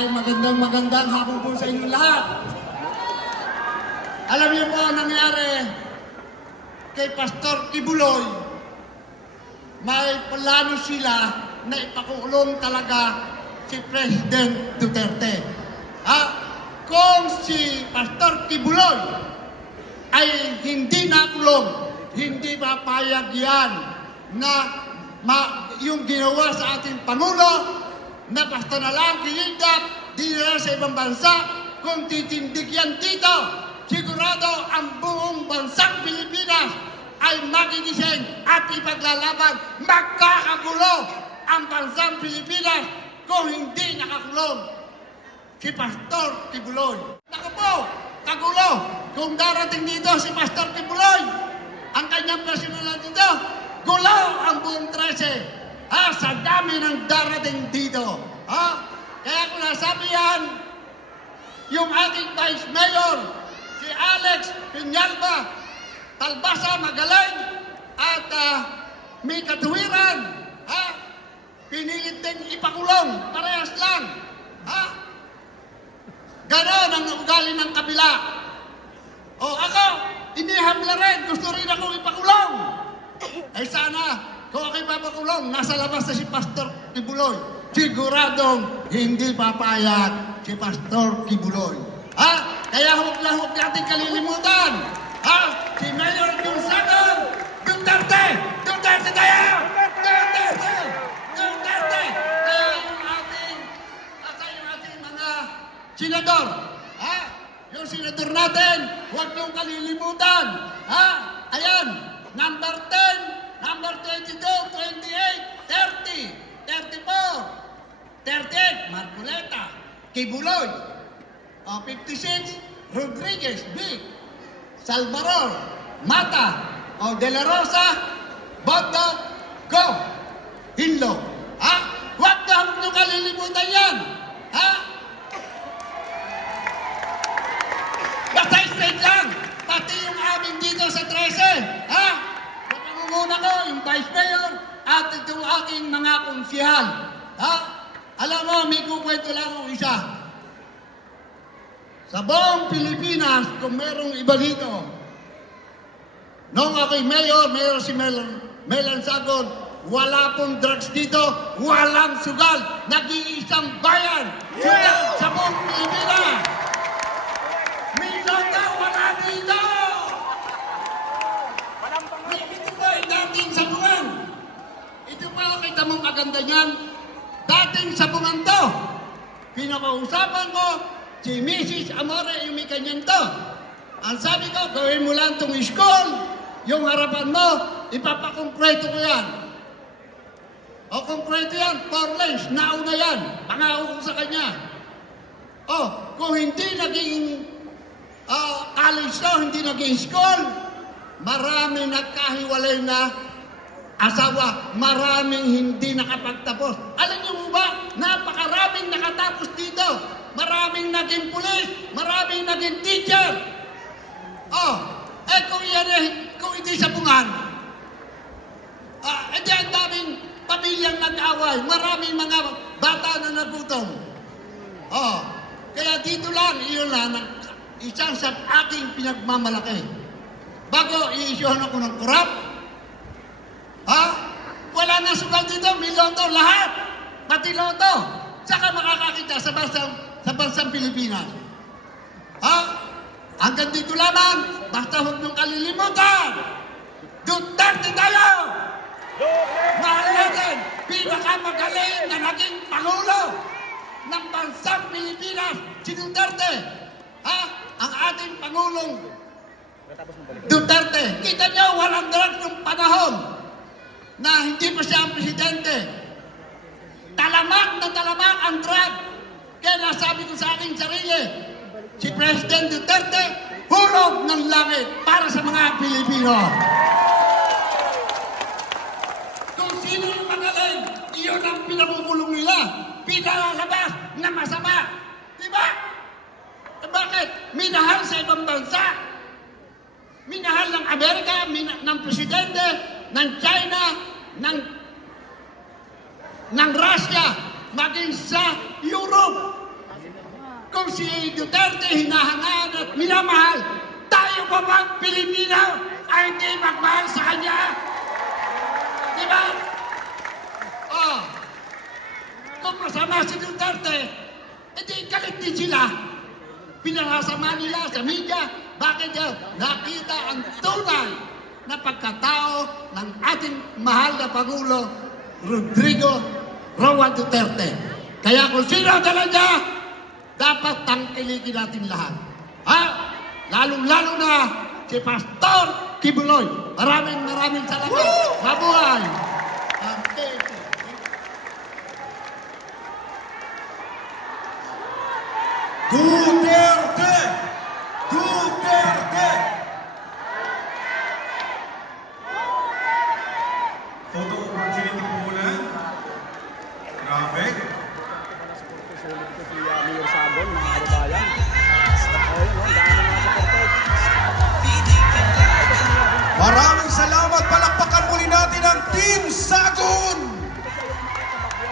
Magandang hapon po sa inyong lahat. Alam niyo po ang nangyari kay Pastor Kibuloy. May plano sila na ipakulong talaga si President Duterte. Kung si Pastor Kibuloy ay hindi nakulong, hindi papayag yan na yung ginawa sa ating Pangulo na basta na lang kinidnap, dinala sa ibang bansa. Kung titindig yan dito, sigurado ang buong bansang Pilipinas ay magigising at ipaglalaban. Magkakagulo ang bansang Pilipinas kung hindi nakakulong si Pastor Kibuloy. Naku po, kagulo. Kung darating dito si Pastor Kibuloy, ang kanyang personal dito, gulo ang buong 13. Sa dami ng darating dito. Kaya ko nasabi yan, yung ating Vice Mayor, si Alex Peñalba, talbasa, magaling, at may katuwiran. Pinilit din ipakulong, parehas lang. Ganon ang ugali ng kabila. Ako, inihabla rin, gusto rin akong ipakulong. Ay sana, kung ako'y papakulong, nasa labas na si Pastor Kibuloy. Siguradong hindi papayag si Pastor Kibuloy. Kaya huwag natin kalilimutan. Si Mayor Gonzaga, Duterte! Duterte tayo! Duterte! Duterte! Kaya yung ating mga senador, yung senador natin, huwag niyong kalilimutan. Ayan, number 10, number 22, 28, 30, 34, 38, Marcoleta, Kibuloy, 56, Rodriguez, Vic, Salvador, Mata, De La Rosa, Bondo, Go, Hinlo. Huwag nyo kalilimutan yan. Basta straight lang. Pati yung amin dito sa 13. Muna ko, yung Vice Mayor, at itong aking mga konsihal. Alam mo, may kukwento lang ang isa. Sa buong Pilipinas, kung merong iba dito, noong ako'y mayor si Melan Sagon, wala pong drugs dito, walang sugal, nag-iisang bayan, sugal sa buong Pilipinas. May loto, wala dito. Dating sabungan. Ito pa, kita mong maganda niyan. Dating sabungan to. Pinakausapan ko, si Mrs. Amore, yung may kanyan to. Ang sabi ko, gawin mo lang itong school, yung harapan mo, ipapakongkreto ko yan. Kongkreto yan, 4 lanes, nauna yan. Pangako ko sa kanya. Kung hindi naging college to, hindi naging school, marami nagkahiwalay na asawa, maraming hindi nakapagtapos. Alam niyo mo ba, napakaraming nakatapos dito. Maraming naging pulis, maraming naging teacher. Kung hindi sabungan, edi ang daming pamilyang nag-away, maraming mga bata na nagutom. Kaya dito lang, iyon lang, isang sa aking pinagmamalaki. Bago i-issuehan ako ng korap, wala na sugal dito, may loto, lahat, pati loto. Saka makakakita sa bansang Pilipinas. Hanggang dito lamang, basta huwag niyong kalilimutan. Duterte tayo! Mahal natin, pinakamagaling na naging Pangulo ng bansang Pilipinas, si Duterte. Ang ating Pangulong Duterte. Kita niyo, walang drug ng panahon na hindi pa siya ang presidente. Talamak na talamak ang drug. Kaya nasabi ko sa aking sarili, si President Duterte, hulog ng langit para sa mga Pilipino. Kung sino yung magaling, iyon ang pinakukulong nila. Pinalalabas na masama. Diba? Bakit? Minahal sa ibang bansa. Minahal ng Amerika, ng Presidente, ng China, ng Russia, maging sa Europe. Kung si Duterte hinahangaan at minamahal, tayo pa bang Pilipino ay hindi magmahal sa kanya? Di ba? Oh, kung masama si Duterte, edi galit din sila. Pinarasama nila sa media. Bakit daw? Nakita ang tunay na pagkatao ng ating mahal na Pangulo, Rodrigo Roa Duterte. Kaya kung sino dala niya, dapat tangkilikin natin lahat. Ha? Lalong-lalo na si Pastor Kibuloy. Maraming salamat. Mabuhay! Duterte! Duterte! Photo opportunity po muna. Grabe. Mayor Sabon, mga kababayan. Ayun, ang dami mga supporters. Maraming salamat. Palakpakan muli natin ang Team Sagon!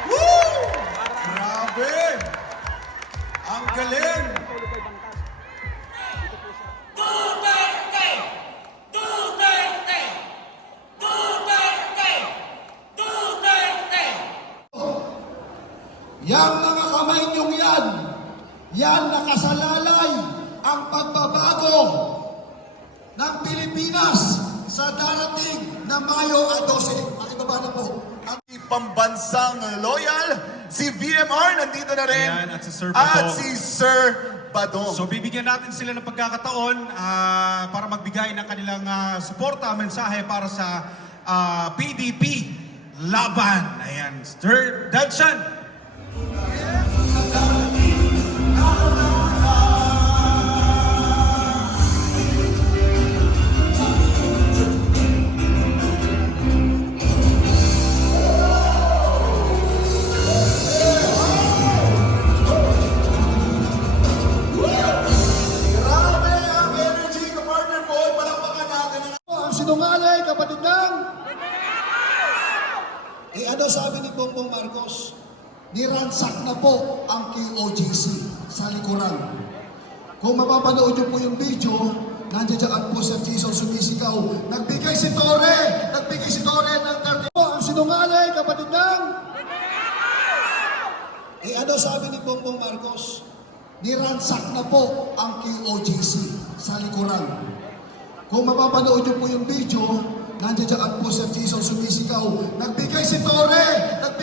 Woo! Grabe! Ang galing! Duterte! Duterte! Duterte! Duterte! Yang mga kamay niyong yan nakasalalay ang pagbabago ng Pilipinas sa darating na Mayo 12. Pakibaba na po. Pambansang loyal, si VMR nandito na rin. Ayan, at si Sir At Badong. si Sir Badong. So bibigyan natin sila ng pagkakataon para magbigay ng kanilang suporta, mensahe para sa PDP Laban. Ayan, Sir Dadshan. Grabe ang energy, ka-partner po. Palakpakan natin ang sinungaling, kapatid ng... ano sabi ni Bongbong Marcos? Niransak na po ang KOJC sa likuran. Kung mapapanood niyo po yung video, nandiyan po si Jason sumisigaw. Nagbigay si Torre ng 30. Ang sinungaling, kapatid ng... ano sabi ni Bongbong Marcos? Niransak na po ang KOJC sa likuran. Kung mapapanood niyo po yung video, nandiyan po si Jason sumisigaw. Nagbigay si Torre ng...